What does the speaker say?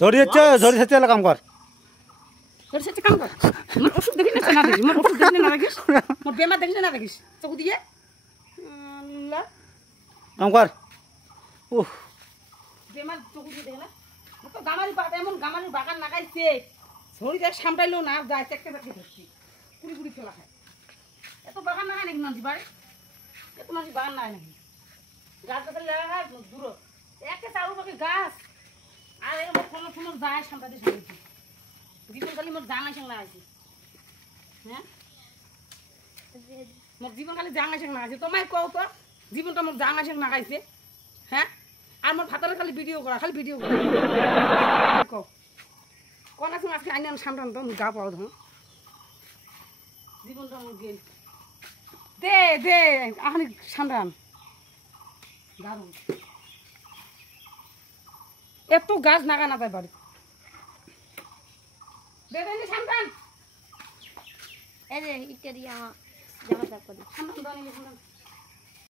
ঝড়ি হচ্ছে ঝড়ি হচ্ছে কাম কর তোর সাথে কাম কর মোর ওষুধ দেখিস না দেখিস মোর ওষুধ দেখিস না দেখিস মোর বেমার দেখিস না দেখিস চোখ দিয়ে আল্লাহ কাম কর উহ বেমার চোখ দিয়ে দেখ না তো গামারি বাট এমন গামারি বাগান লাগাইছে ঝড়ি দেখ সামটাইলো না যায় চেকতে চেকতে ধরছি কুড়ি কুড়ি খেলা খায় এত বাগান লাগায় নাকি মানুষ বাড়ি এত মানুষ বাগান লাগায় নাকি গাছ গাছ লাগা দূর একে চারু পাখি গাছ আর এরকম ফোন ফোন যায় সামটাতে সামটাতে জীবন খালি মোর জাঙাই সঙ্গে লাগাইছে হ্যাঁ মোর জীবন খালি জাঙাই সঙ্গে লাগাইছে তোমায় কও তো জীবনটা মোর জাঙাই সঙ্গে লাগাইছে হ্যাঁ আর মোর ভাতারে খালি ভিডিও করা খালি ভিডিও করা কও কোন আছে আজকে আইন সামটান তো গা পাও ধর জীবনটা মোর গেল দে দে আখানি সামটান দারুণ এত গাছ নাগা না তাই বাড়ি দে দে সামটান এই যে ইটা দিয়া জামা দাও করে সামটান দাও